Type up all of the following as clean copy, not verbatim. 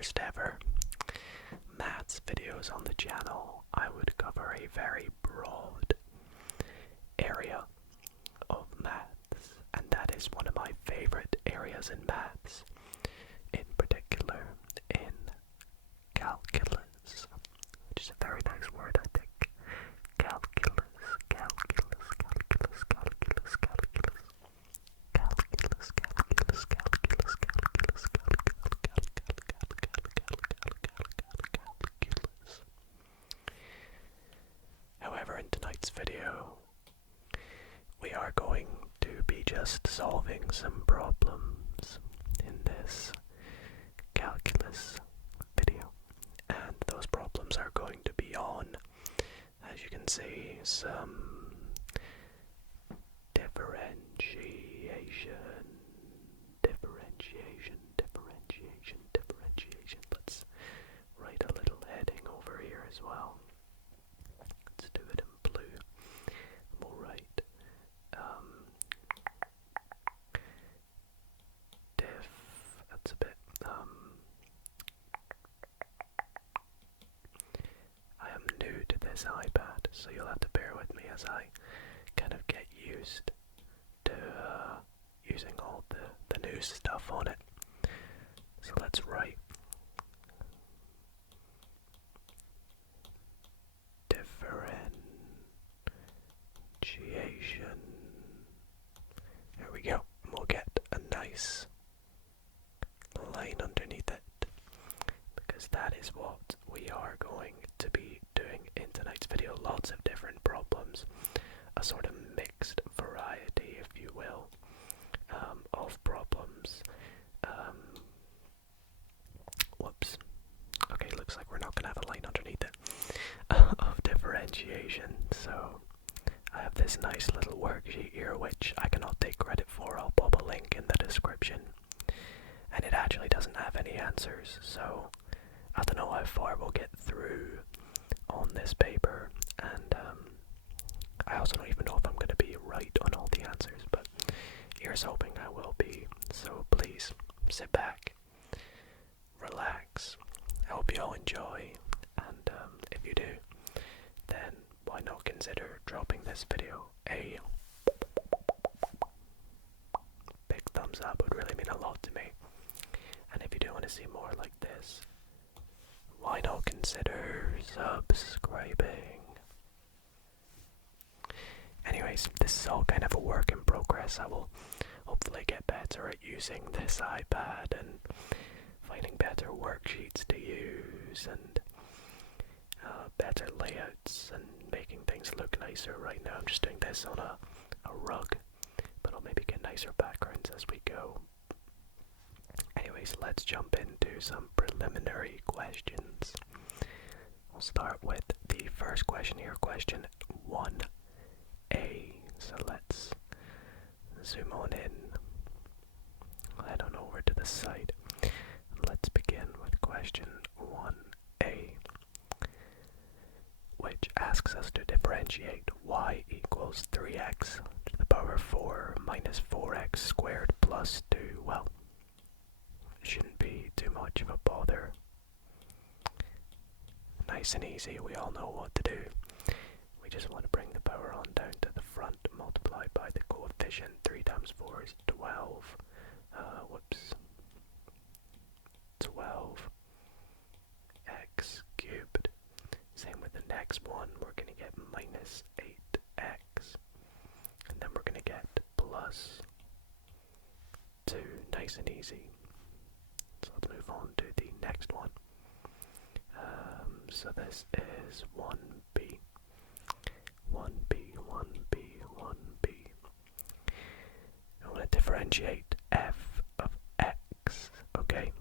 first ever maths videos on the channel, I would cover a very broad area of maths, and that is one of my favorite areas in maths, in particular in calculus, which is a very nice word, I think. Calculus, calculus, calculus, calculus, calculus. Calculus, calculus, calculus, calculus, calculus. However, in tonight's video, we are going to be just solving some problems in this calculus video, and those problems are going to be on, as you can see, some differentiation. Let's write a little heading over here as well. Let's do it in blue. We'll write that's a bit I am new to this iPad, so you'll have to bear with me as I kind of get used to using all the new stuff on it. So let's write differentiation. There we go. We'll get a nice line underneath it, because that is what we are going to be doing in tonight's video. Lots of different problems, a sort of mixed variety, if you will, of problems. Whoops. Okay, looks like we're not going to have a line underneath it of differentiation. So I have this nice little worksheet here, which I cannot take credit for. I'll pop a link in the description. And it actually doesn't have any answers, so I don't know how far we'll get through on this paper, and I also don't even know if I'm going to be right on all the answers, but here's hoping I will be. So please sit back, relax. I hope you all enjoy, and if you do, then why not consider dropping this video a big thumbs up. Would really mean a lot to me. And if you do want to see more like this, why not consider subscribing? Anyways, this is all kind of a work in progress. I will hopefully get better at using this iPad and finding better worksheets to use and better layouts and making things look nicer. Right now I'm just doing this on a rug, but I'll maybe get nicer backgrounds as we go. Anyways, let's jump into some preliminary questions. We'll start with the first question here, question 1A. So let's zoom on in. Head on over to the side. Let's begin with question 1A, which asks us to differentiate y equals 3x to the power 4 minus 4x squared plus 2. Well, shouldn't be too much of a bother. Nice and easy, we all know what to do. We just want to bring the power on down to the front, multiply by the coefficient. 3 times 4 is 12. 12 x cubed. Same with the next one, we're going to get minus 8x. And then we're going to get plus 2. Nice and easy. So let's move on to the next one. So this is 1b. 1b. I want to differentiate f of x. Okay,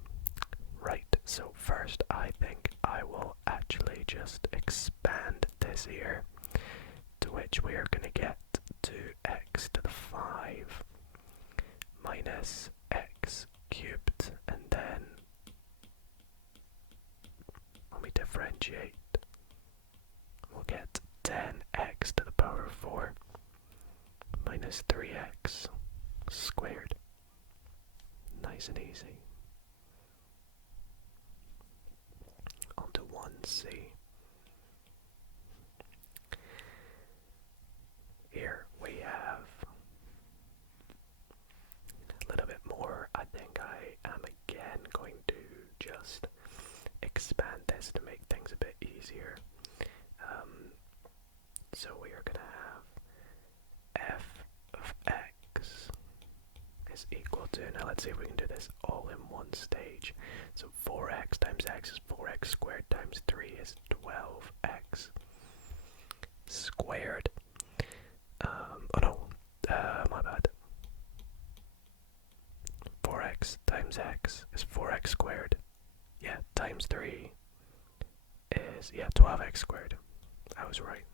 right. So first I think I will actually just expand this here, to which we are going to get 2x to the 5 minus x cubed, and then when we differentiate, we'll get 10x to the power of 4 minus 3x squared. Nice and easy. 1c. Here we have a little bit more. I think I am again going to just expand this to make things a bit easier. So we are going to have f of x is equal to, now let's see if we can do this all in one stage. So 4x times x is 4x squared times 3 is 12x squared. Oh no, my bad. 4x times x is 4x squared. Yeah, times 3 is, 12x squared. I was right.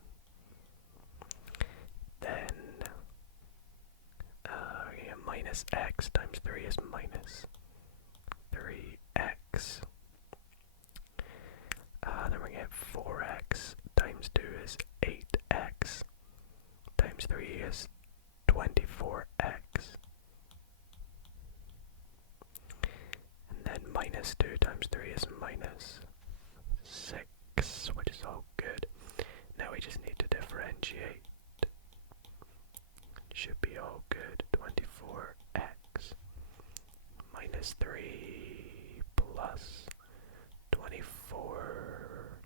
Then, minus x times 3 is minus 3x. Then we get 4x times 2 is 8x. Times 3 is 24x. And then minus 2 times 3 is minus 6, which is all good. Now we just need to differentiate. Should be all good. 24x minus 3 plus 24.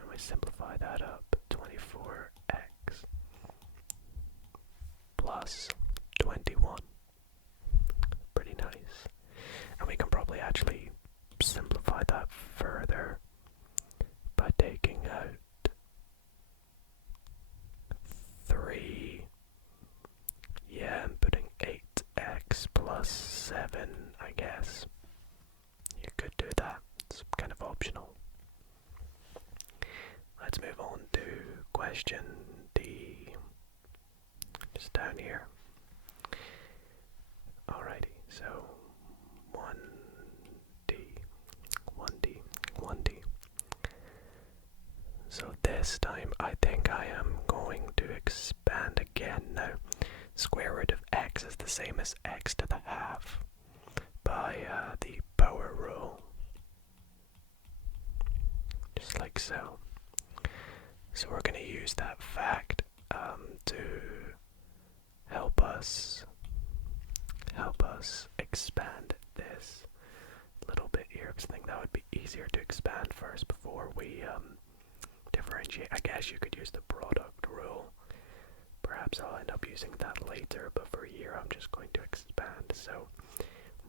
And we simplify that up. 24x plus 21. Pretty nice. And we can probably actually simplify that further by taking out 3. Yeah, and putting 8x plus 7, I guess. You could do that. It's kind of optional. Let's move on to question D. Just down here. Alrighty, so 1D, 1D, 1D. So this time I think I am going to expand again now. Square root of x is the same as x to the half by the power rule. Just like so. So we're going to use that fact to help us expand this little bit here, because I think that would be easier to expand first before we differentiate. I guess you could use the product rule. Perhaps I'll end up using that later, but for here I'm just going to expand. So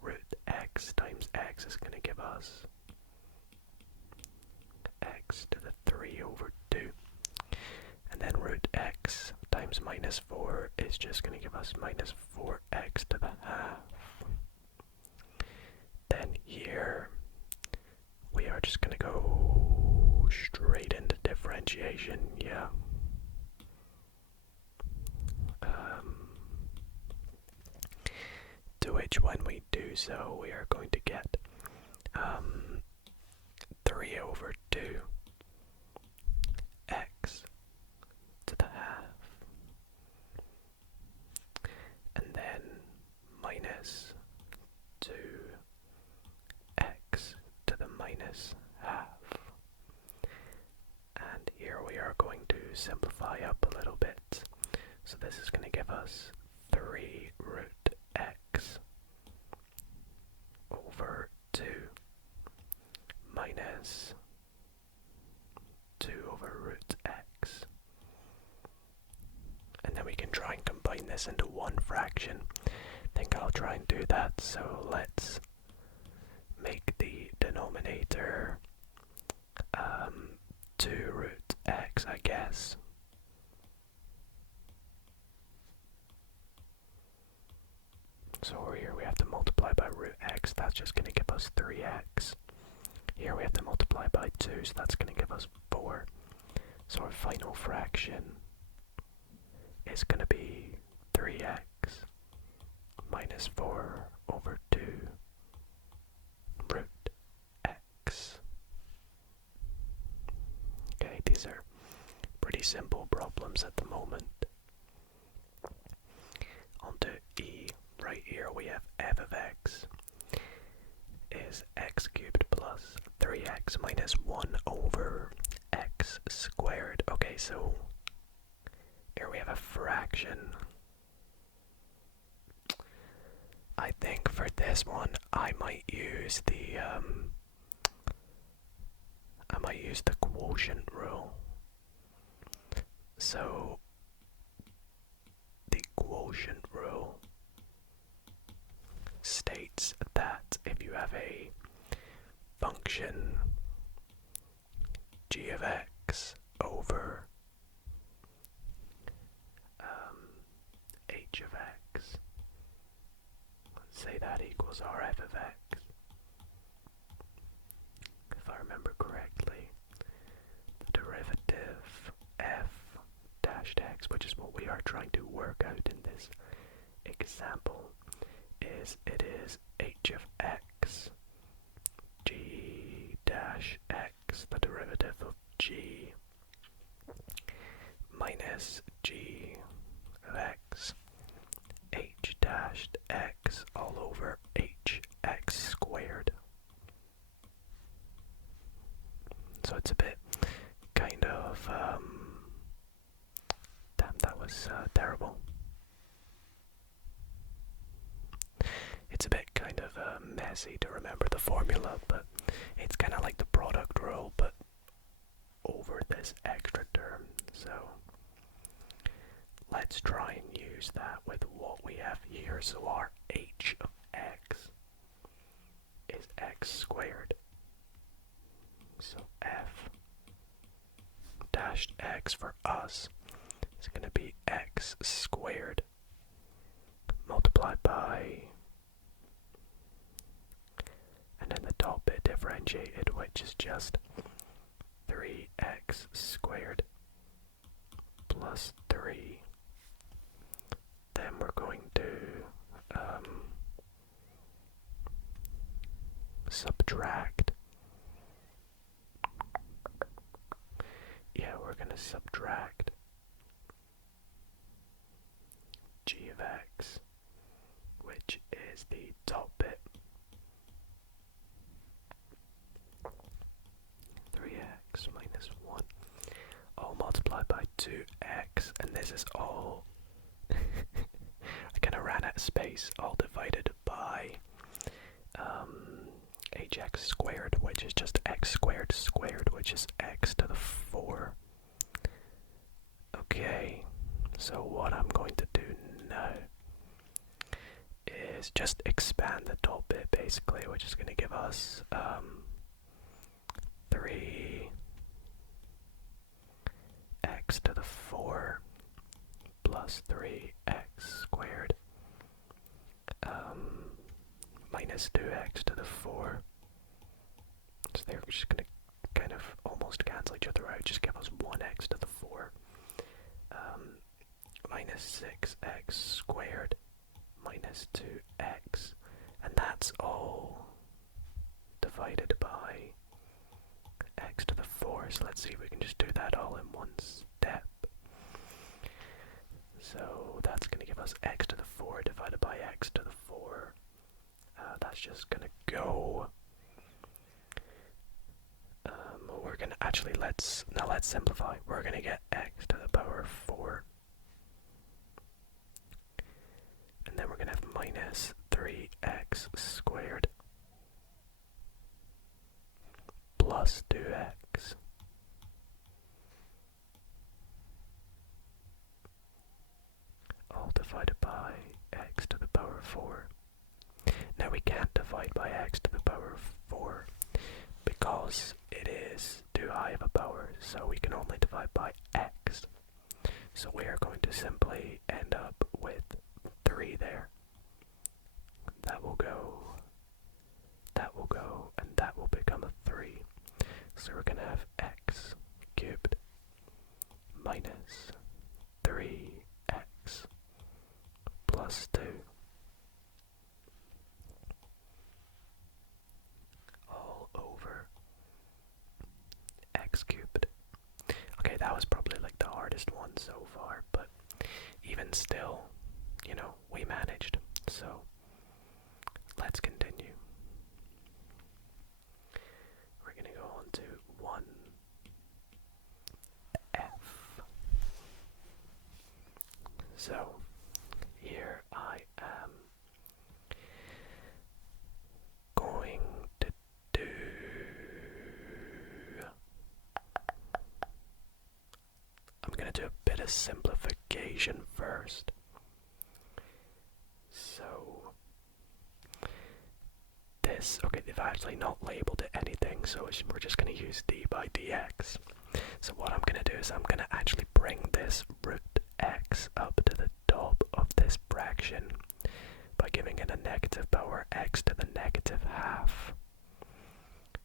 root x times x is going to give us x to the 3 over 2. And then root x times minus 4 is just going to give us minus 4x to the half. Then here we are just going to go straight into differentiation, yeah. To which when we do so, we are going to get 3 over 2 x to the half, and then minus 2x to the minus half. And here we are going to simplify up a little bit. So this is going to give us 3 root x over 2 minus 2 over root x. And then we can try and combine this into one fraction. I think I'll try and do that. So let's make the denominator 2 root x, I guess. So here we have to multiply by root x, that's just going to give us 3x. Here we have to multiply by 2, so that's going to give us 4. So our final fraction is going to be 3x minus 4 over 2 root x. Okay, these are pretty simple problems at the moment. On to E. Right here we have f of x is x cubed plus 3 3x minus 1 over x squared. Okay, so here we have a fraction. I think for this one, I might use the quotient rule. So the quotient rule states that if you have a function g of x over h of x, let's say that equals rf of x, if I remember correctly, the derivative f dash x, which is what we are trying to work out in this example, is h of x g dash x, the derivative of g, minus g of x h dashed x all over h x squared. So it's a bit kind of damn, that was terrible. It's a bit kind of messy to remember the formula, but it's kind of like the product rule, but over this extra term. So let's try and use that with what we have here. So our h of x is x squared. So f dashed x for us is going to be x squared multiplied by, and then the top bit differentiated, which is just 3x squared plus 3. Then we're going to subtract. Yeah, we're going to subtract g of x, which is the top bit, 3x minus 1, all multiplied by 2x, and this is all, I kind of ran out of space, all divided by hx squared, which is just x squared squared, which is x to the 4. Okay, so what I'm going to do now is just expand the top bit, basically, which is going to give us 3x to the 4 plus 3x squared minus 2x to the 4. So they're just going to kind of almost cancel each other out, just give us 1x to the 4 minus 6x squared minus 2x, and that's all divided by x to the 4. So let's see if we can just do that all in one step. So that's going to give us x to the 4 divided by x to the 4. That's just going to go. We're going to actually, let's simplify. We're going to get x to the power 4. And then we're going to have minus 3x squared plus 2x all divided by x to the power 4. Now we can't divide by x to the power 4 because it is too high of a power, so we can only divide by x. So we are going to simply end up with 3 there. That will go, and that will become a 3. So we're going to have x cubed minus 3x plus 2 all over x cubed. Okay, that was probably like the hardest one so far, but even still, you know, we managed. So let's continue. We're going simplification first. So this, okay, they've actually not labeled it anything, so we're just going to use d by dx. So what I'm going to do is I'm going to actually bring this root x up to the top of this fraction by giving it a negative power x to the negative half.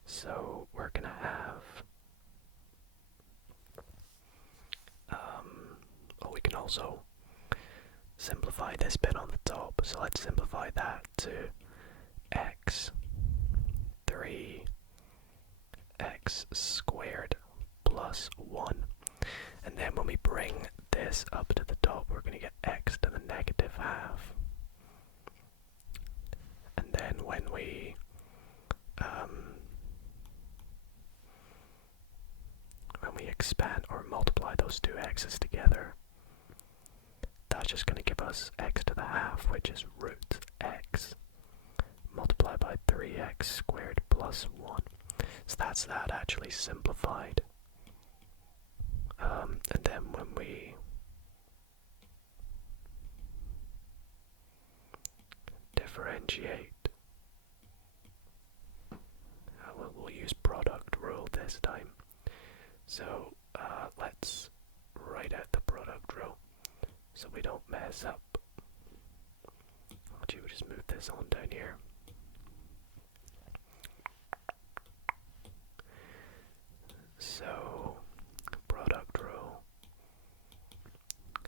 So we're going to have, we can also simplify this bit on the top. So let's simplify that to x 3 x squared plus 1. And then when we bring this up to the top, we're going to get x to the negative half. And then when we expand or multiply those two x's together, that's just going to give us x to the half, which is root x multiplied by 3x squared plus 1. So that's that actually simplified. And then when we differentiate, we'll use product rule this time. So let's write out the product rule so we don't mess up. Actually, we'll just move this on down here. So product rule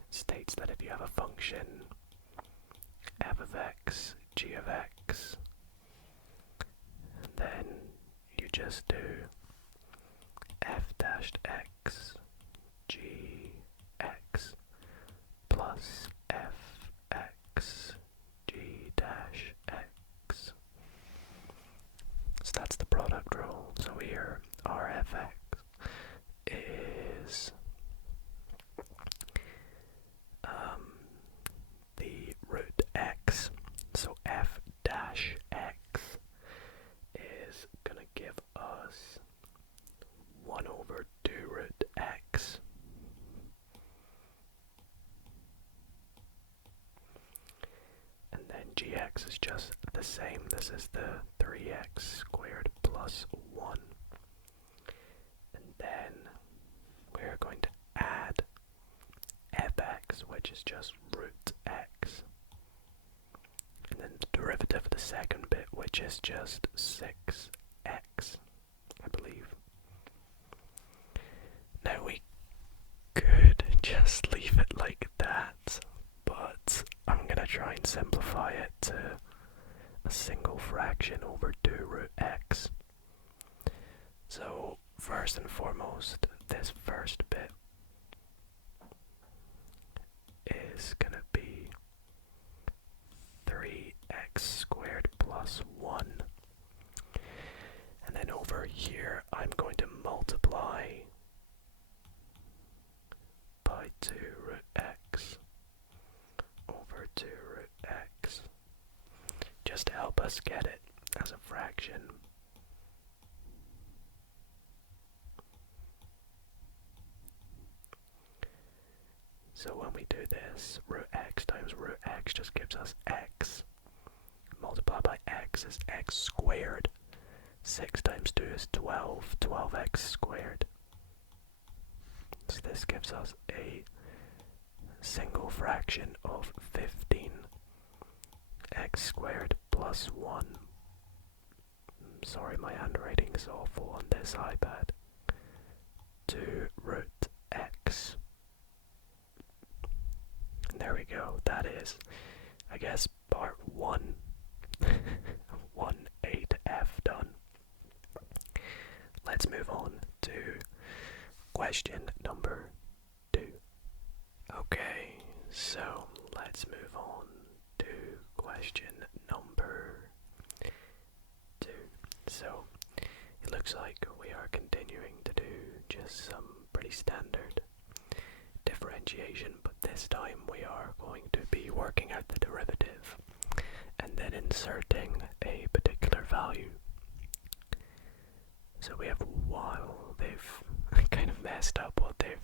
states that if you have a function f of x, g of x, and then you just do f dash x, g x plus f x, g dash x. So that's the product rule. So here our fx is the root x. So f dash x is gonna give us 1 over 2 root x. And then gx is just the same. This is the 3x squared plus 1. And then we're going to add fx, which is just root x. And then the derivative of the second bit, which is just 6x, I believe. Now we could just leave it like that, but I'm gonna try and simplify it to a single fraction over 2 root x. So first and foremost, this first bit is gonna be 3x squared plus 1. And then over here, I'm going to multiply by 2 root x over 2 root x, just to help us get it as a fraction. So when we do this, root x times root x just gives us x. Multiplied by x is x squared. 6 times 2 is 12, 12x squared. So this gives us a single fraction of 15x squared plus 1. Sorry, my handwriting is awful on this iPad. 2 root x. And there we go. That is, I guess, part 1. 1-8F done. Let's move on to question number 2. Okay, so let's move on to question number 2. So it looks like we are continuing to do just some pretty standard differentiation, but this time we are going to be working out the derivative and then inserting a particular value. So we have while they've kind of messed up what they've,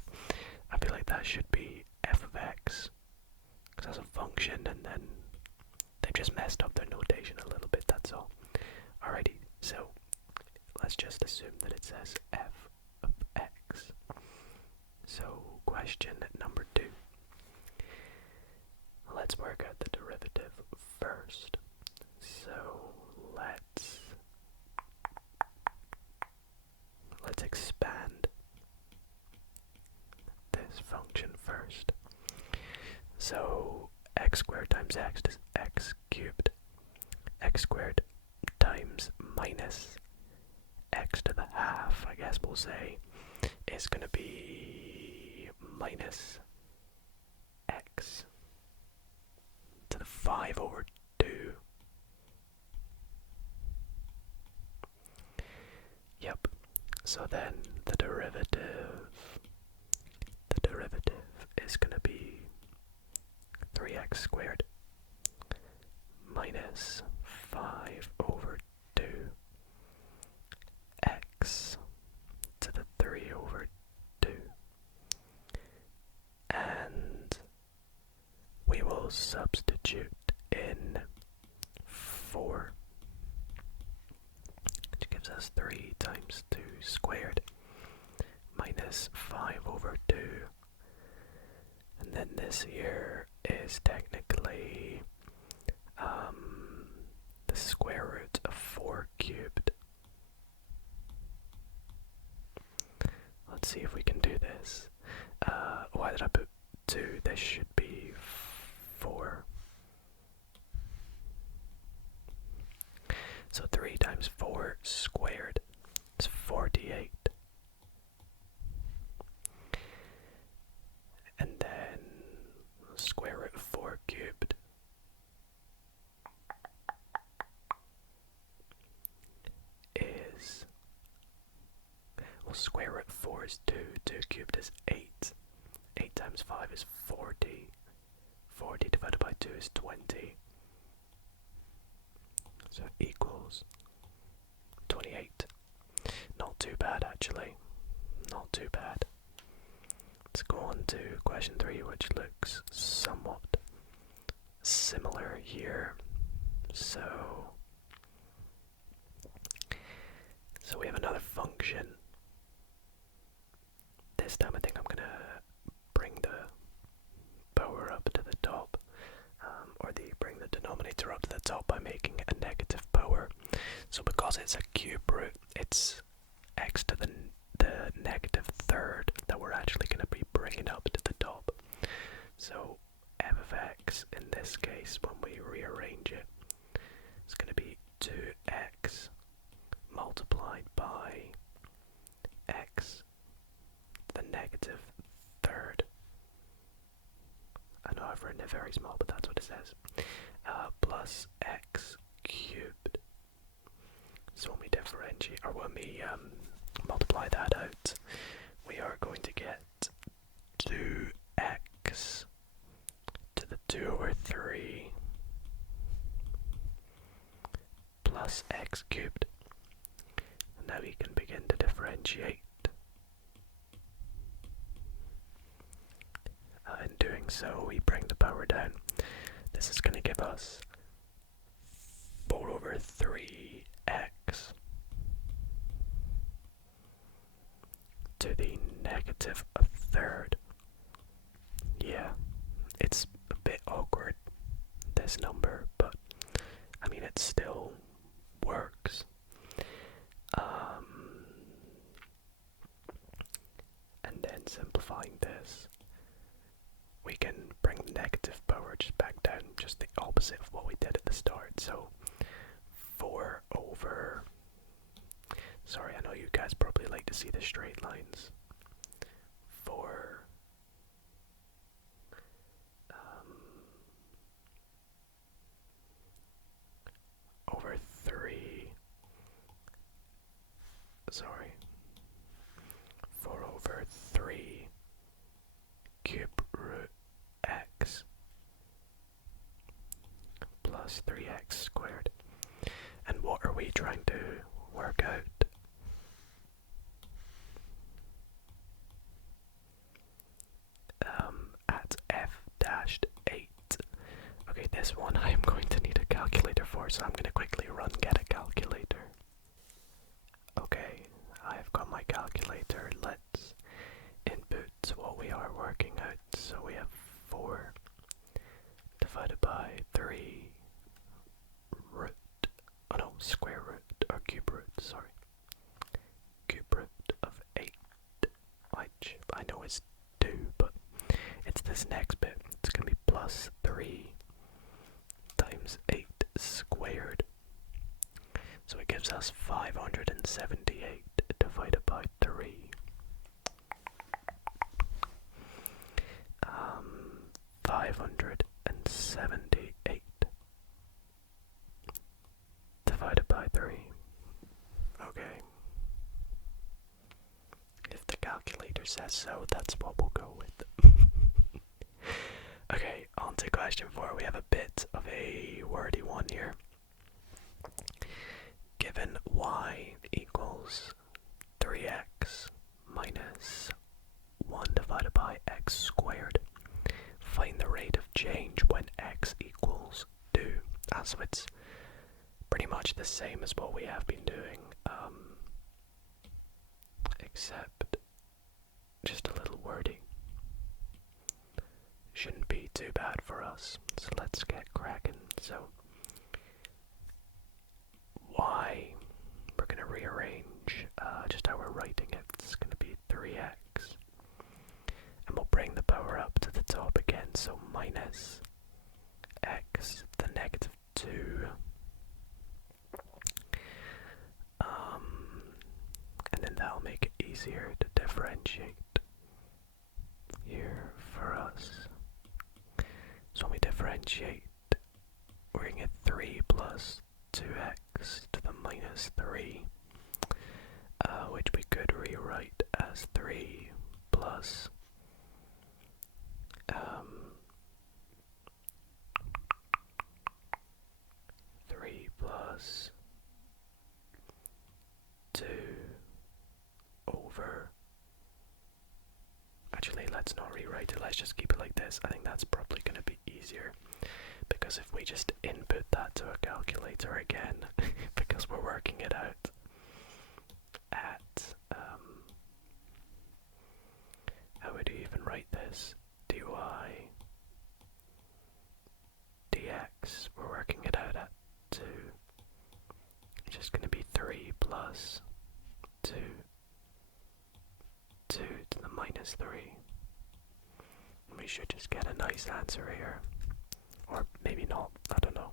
I feel like that should be function and then they've just messed up their notation a little bit, that's all. Alrighty, so let's just assume that it says f of x. So question number 2. Let's work out the derivative first. So let's expand this function first. So x squared times x is x cubed. X squared times minus x to the half, I guess we'll say, is going to be minus x to the 5 over 2. Yep. So then the derivative is going to be 3x squared minus 5 over 2 x to the 3 over 2. And we will substitute in 4, which gives us 3 times 2 squared minus 5 over 2. And then this here is technically the square root of 4 cubed. Let's see if we can do this. Why did I put 2? This should be 4. So 3 times 4 squared is 48. And then square root of 4 cubed is, well, square root of 4 is 2, 2 cubed is 8, 8 times 5 is 40, 40 divided by 2 is 20, so equals 28. Not too bad actually, not too bad. Let's go on to question 3, which looks somewhat similar here. So we have another function. This time I think I'm gonna bring the power up to the top, or bring the denominator up to the top by making a negative power. So because it's a cube root, it's x to the negative third that we're actually going to be bringing up to the top. So f of x in this case, when we rearrange it, is going to be 2x multiplied by x to the negative third. I know I've written it very small, but that's what it says. Plus x cubed. So when we differentiate, or when we multiply that out, we are going to get 2x to the 2 over 3 plus x cubed. And now we can begin to differentiate. In doing so, we bring the power down. This is going to give us 4 over 3x to the negative third. Yeah, it's a bit awkward, this number, but I mean it still works. And then simplifying this, we can bring the negative power just back down, just the opposite of what we did at the start. So 4 over, sorry, I know you guys probably like to see the straight lines. 4 over 3, sorry, 4 over 3 cube root x plus 3x squared. And what are we trying to work out? At f-8, Okay, this one I am going to need a calculator for, so I'm going to quickly run get a calculator. Okay, I've got my calculator. Let's input what we are working out. So we have 4 divided by 3 root, oh no, square root, or cube root, sorry. Cube root of 8, which I know is 2, but it's this next bit. It's going to be plus 3 times 8 squared. So it gives us 578 divided by 3. 578 divided by 3. Okay. If the calculator says so, that's what we'll go with. Okay, on to question 4. We have a bit of a wordy one here. Given y equals 3x minus 1 divided by x squared, find the rate of change when x equals 2. So it's pretty much the same as what we have been doing, except just a little wordy. Shouldn't be too bad for us, so let's get cracking. So y, we're going to rearrange just how we're writing it. It's going to be 3x, and we'll bring the power up to the top again, so minus x, the negative 2, and then that'll make it easier to differentiate here for us. So when we differentiate, we're going to get 3 plus 2x to the minus 3, which we could rewrite as 3 plus 3 plus 2 over, actually let's not rewrite it, let's just keep it like this. I think that's probably going to be easier, because if we just input that to a calculator again, because we're working it out at, how would you even write this? dy dx, we're working it out at 2. It's just going to be 3 plus 2 to the minus 3. And we should just get a nice answer here. Or maybe not, I don't know.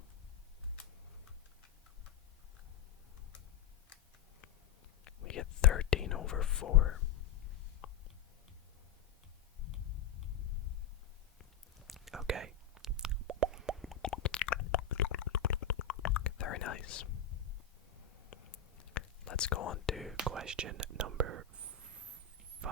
We get 13 over 4. Okay. Very nice. Let's go on to question number 5,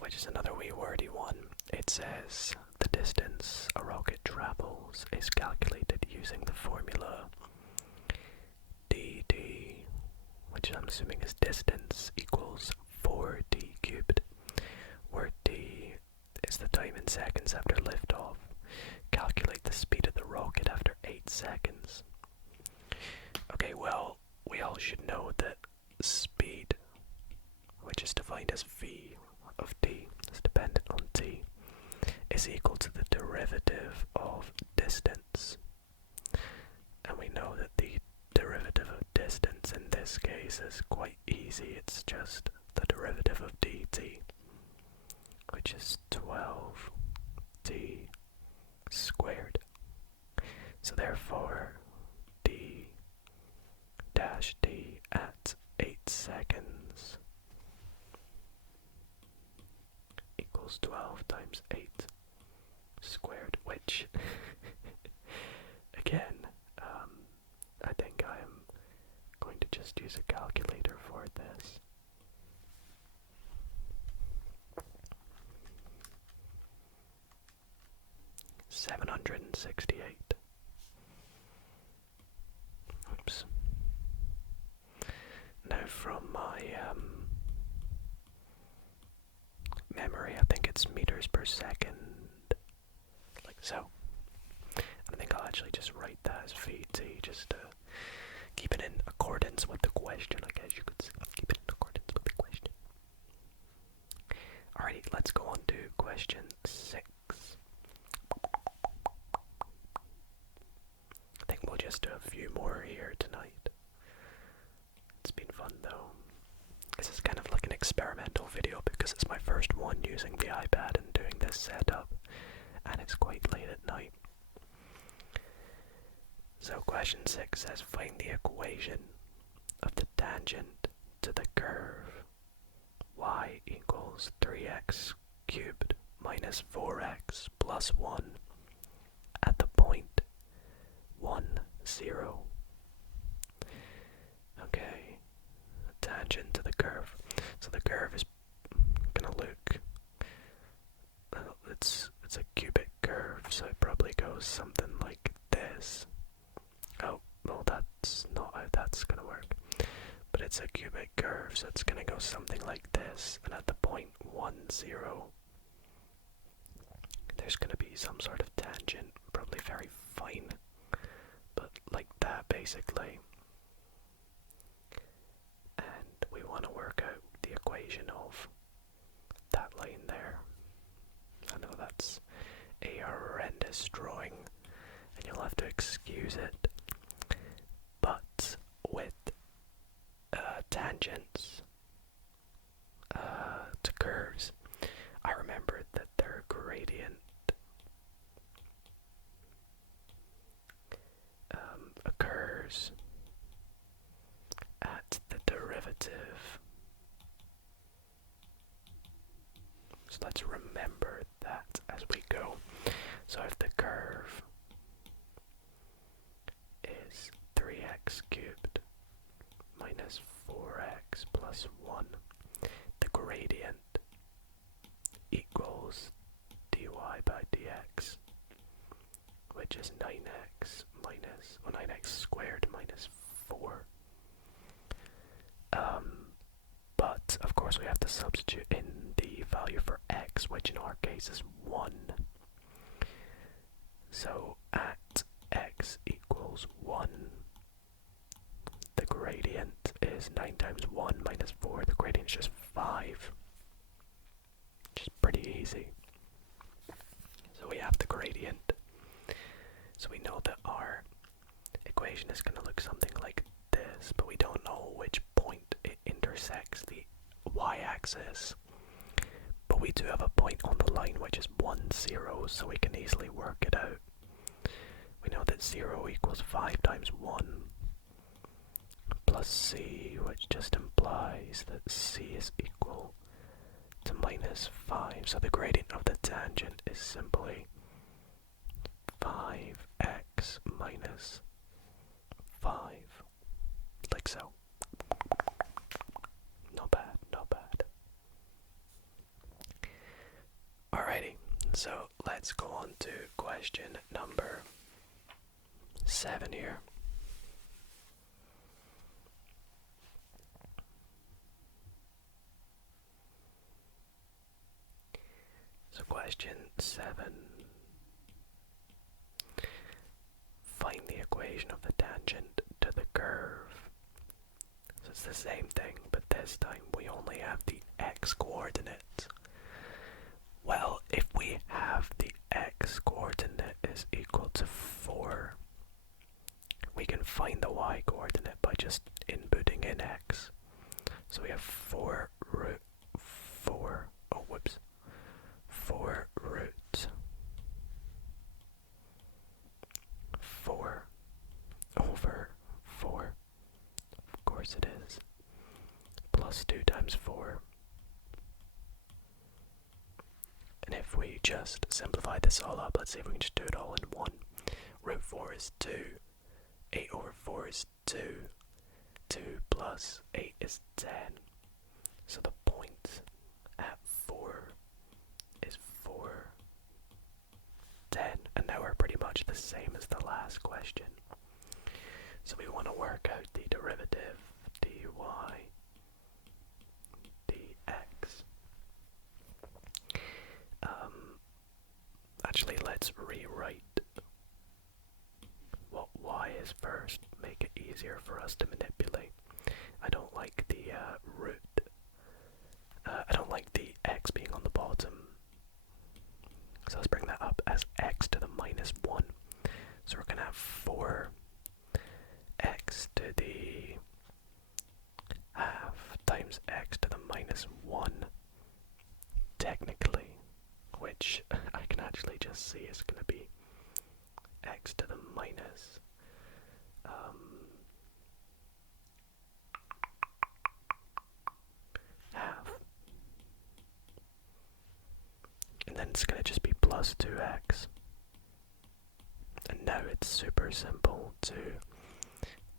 which is another wee wordy one. It says the distance a rocket travels is calculated using the formula dt, which I'm assuming is distance, equals 4d cubed, where d is the time in seconds after liftoff. Calculate the speed of the rocket after 8 seconds. Okay, well, we all should know that speed, which is defined as v of t, is dependent on t, is equal to the derivative of distance. And we know that the derivative of distance in this case is quite easy. It's just the derivative of dt, which is 12d squared. So therefore, d dash d at 8 seconds equals 12 times 8 squared, which again, I think I am going to just use a calculator for this. $768. Oops. Now from my memory, I think it's meters per second, like so. actually just write that as VT, just to keep it in accordance with the question, I guess you could say. Keep it in accordance with the question. Alrighty, let's go on to question 6. I think we'll just do a few more here tonight. It's been fun though. This is kind of like an experimental video because it's my first one using the iPad and doing this setup, and it's quite late at night. So question 6 says, find the equation of the tangent to the curve y equals 3x cubed minus 4x plus 1 at the point 1, 0. Okay, tangent to the curve. So the curve is gonna look, it's a cubic curve, so it probably goes something like this. Oh, well, that's not how that's gonna work. But it's a cubic curve, so it's gonna go something like this, and at the point 1, 0, there's gonna be some sort of tangent, probably very fine, but like that basically. And we want to work out the equation of that line there. I know that's a horrendous drawing, and you'll have to excuse it, but with tangents to curves, I remember that their gradient occurs at the derivative. So let's remember that as we go. So if the curve is 3x cubed minus 4x plus 1, the gradient equals dy by dx, which is 9x minus, well, 9x squared minus 4. But of course we have to substitute in the value for x, which in our case is 1. So at x equals 1, the gradient is 9 times 1 minus 4. The gradient is just 5. Which is pretty easy. So we have the gradient. So we know that our equation is going to look something like this, but we don't know which point it intersects the y-axis. But we do have a point on the line which is 1, 0, so we can easily work it out. We know that 0 equals 5 times 1 plus c, which just implies that c is equal to minus 5. So the gradient of the tangent is simply 5x minus 5. Like so. Not bad, not bad. Alrighty, so let's go on to question number 7 here. So question 7. Find the equation of the tangent to the curve. So it's the same thing, but this time we only have the x coordinate. Well, if we have the x coordinate is equal to 4, we can find the y coordinate by just inputting in x. So we have 4 root 4, 4 root 4 over 4, of course it is, plus 2 times 4. And if we just simplify this all up, let's see if we can just do it all in one. Root 4 is 2, 8 over 4 is 2, 2 plus 8 is 10. So the point at 4 is 4, 10, and now we're pretty much the same as the last question. So we want to work out the derivative, dy dx. Actually, let's rewrite this first, make it easier for us to manipulate. I don't like the root. I don't like the x being on the bottom. So let's bring that up as x to the minus 1. So we're going to have 4x to the half times x to the minus 1, technically, which I can actually just see is going to be x to the minus half. And then it's going to just be plus 2x. And now it's super simple to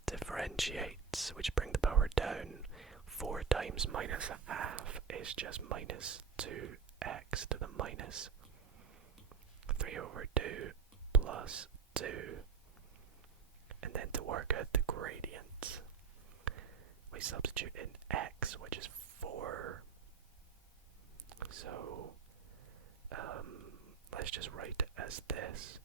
differentiate, which bring the power down. 4 times minus a half is just minus 2x to the minus 3 over 2 plus 2. And then to work out the gradient, we substitute in x, which is 4. So let's just write it as this.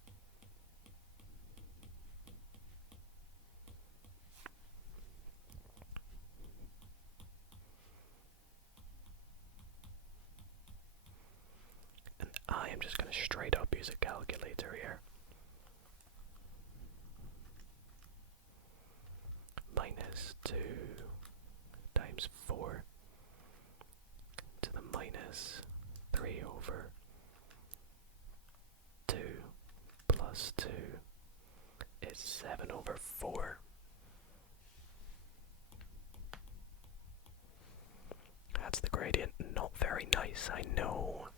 And I am just going to straight up use a calculator here. Minus 2 times 4 to the minus 3 over 2 plus 2 is 7 over 4. That's the gradient. Not very nice, I know.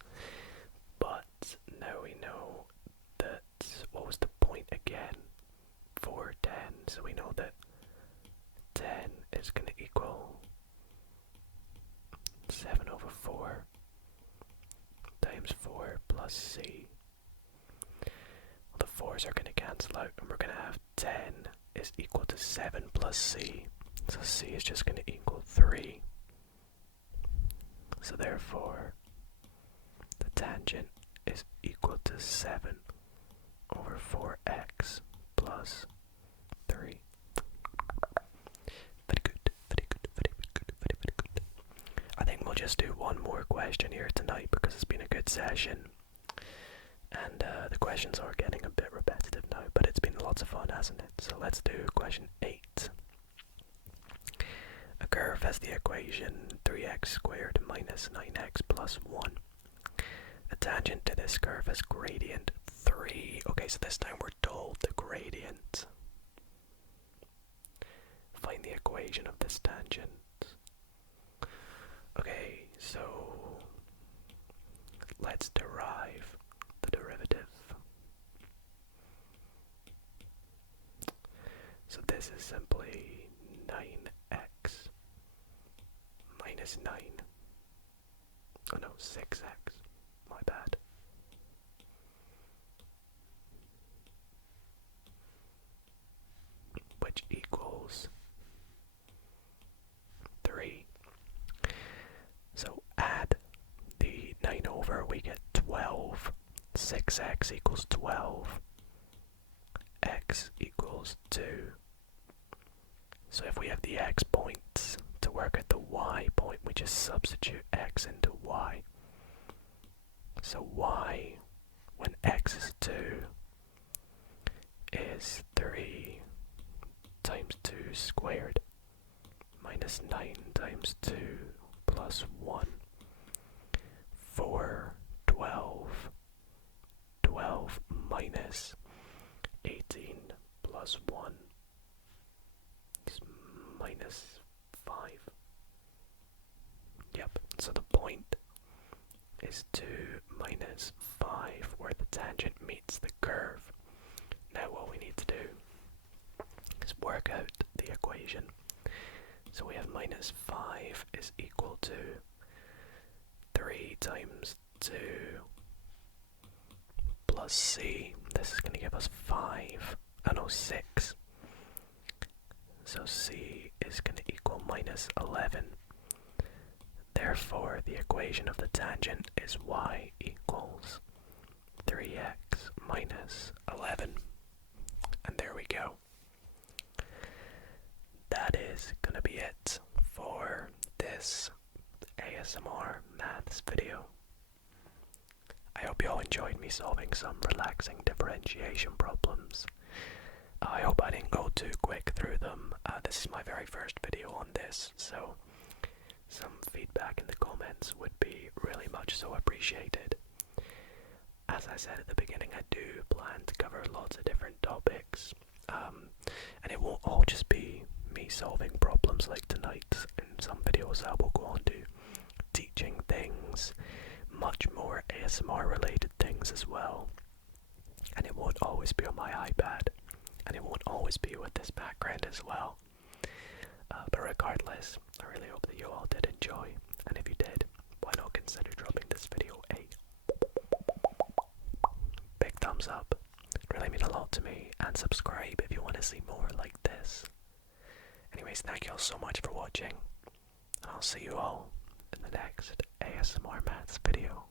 But now we know that, what was the point again? 4, 10. So we know that 10 is going to equal 7 over 4 times 4 plus c. Well, the 4's are going to cancel out, and we're going to have 10 is equal to 7 plus c. So c is just going to equal 3. So therefore, the tangent is equal to 7 over 4x plus 3. Very good, very good, very good, very, very good. I think we'll just do one more question here tonight because it's been a good session. And the questions are getting a bit repetitive now, but it's been lots of fun, hasn't it? So let's do question 8. A curve has the equation 3x squared minus 9x plus 1. A tangent to this curve has gradient 3. Okay, so this time we're told the gradient. Find the equation of this tangent. Okay, so let's derive the derivative. So this is simply 9x minus 9. Oh no, 6x. My bad. Which equals 3. So add the 9 over, we get 12. 6x equals 12. X equals 2. So if we have the x points to work at the y point, we just substitute x into y. So y, when x is 2, is 3 times 2 squared minus 9 times 2 plus 1. 4, 12. 12 minus 18 plus 1 is minus 5. Yep, so the point is 2 minus 5 where the tangent meets the curve. Now what we need to do is work out the equation. So we have minus 5 is equal to 3 times 2 plus c. This is going to give us 5. Oh no, 6. So c is going to equal minus 11. Therefore, the equation of the tangent is y equals 3x minus 11. And there we go. this ASMR maths video. I hope you all enjoyed me solving some relaxing differentiation problems. I hope I didn't go too quick through them. This is my very first video on this, so some feedback in the comments would be really much so appreciated. As I said at the beginning, I do plan to cover lots of different topics, and it won't all just be me solving problems like tonight. In some videos I will go on to teaching things, much more ASMR related things as well, and it won't always be on my iPad, and it won't always be with this background as well. But regardless, I really hope that you all did enjoy, and if you did, why not consider dropping this video a big thumbs up. It really means a lot to me, and subscribe if you want to see more like this. Anyways, thank you all so much for watching, and I'll see you all in the next ASMR Maths video.